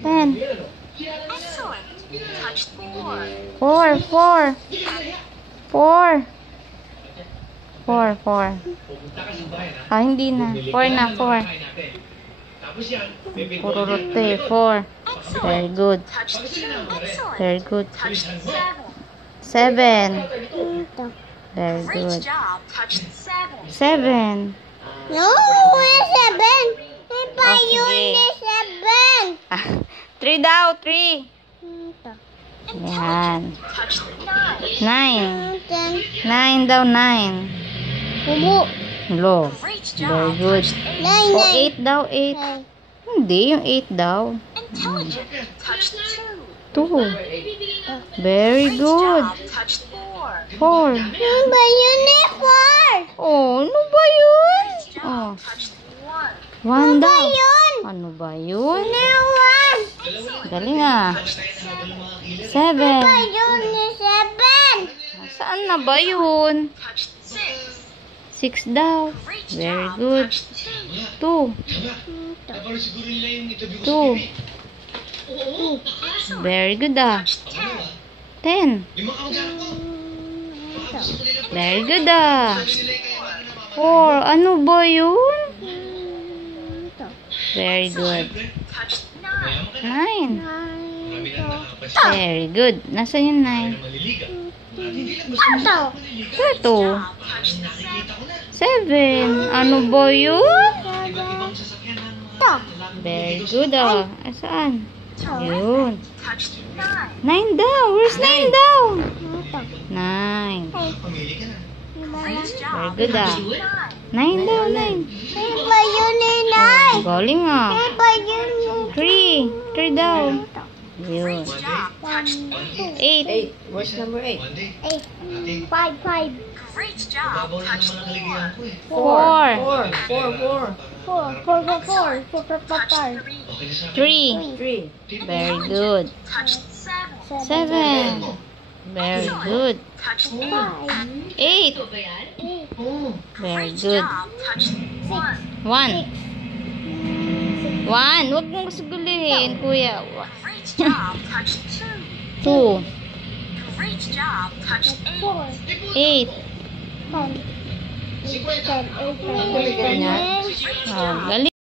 10. Excellent. Touch 4. 4, 4. 4. 4, 4. Ah, hindi na. 4 na, 4. Puro rote, 4. Very good. Touch 2. Excellent. Very good. Touch 7. 7. Very Great good. job. Touch 7. 7. No, may 7. May pa yun, sige. may 7. 3 daw, 3. Yan. Touch 9. 9. 10. 9 daw, 9. Bubu. Low. Great Very job. good. Touch 8. 9, O, 8 daw, 8. Hindi, yung 8 daw. Intelligent. Touch 2. 2. Very Great good. job. Touch 4. 4. Ano ba yun eh, 4? Oh, ano ba yun? Great job. Oh, Touch 1. 1 daw. Yun. Ano ba yun? Ewan. Galing ah. Touch 7. 7. Yun ni 7. Saan na ba yun? Touch 6. 6 daw. Great Very job. good. Touch 2. 2. 2. Very good ah. Touch 10. 10. Very good ah. Touch 4. 4. Ano ba yun? Very good. Touch 9. 9. Very good. Nasaan yung 9? Ito. Ito. Touch 7. 7. Ano ba yun? Ito. Very good ah. Saan? Yun. Touch 9. 9 daw. Where's 9 daw? Ito. 9. Great job. Very good ah. Touch 9 daw, 9. May pa yun ni 9. Galing ah. May pa yun ni 3. 3 daw. Yun. Great job. Touch 8. 8. Where's number 8? 8. 5, 5. Great job. Touch 4. 4. 4. 4. 4, 4, 4, 4, 4, 4, 4, Touch 4. 3. 3. 3. Very good. Touch 7. 7. Very good. Touch 8. 8. Very Great good. job. Touch 1. 1. 1. Huwag mong gugulihin, kuya. Great job. Touch 2. 2. Great job. Touch 4, 8. 10. 10, 8, 9, 10. Oh, galing.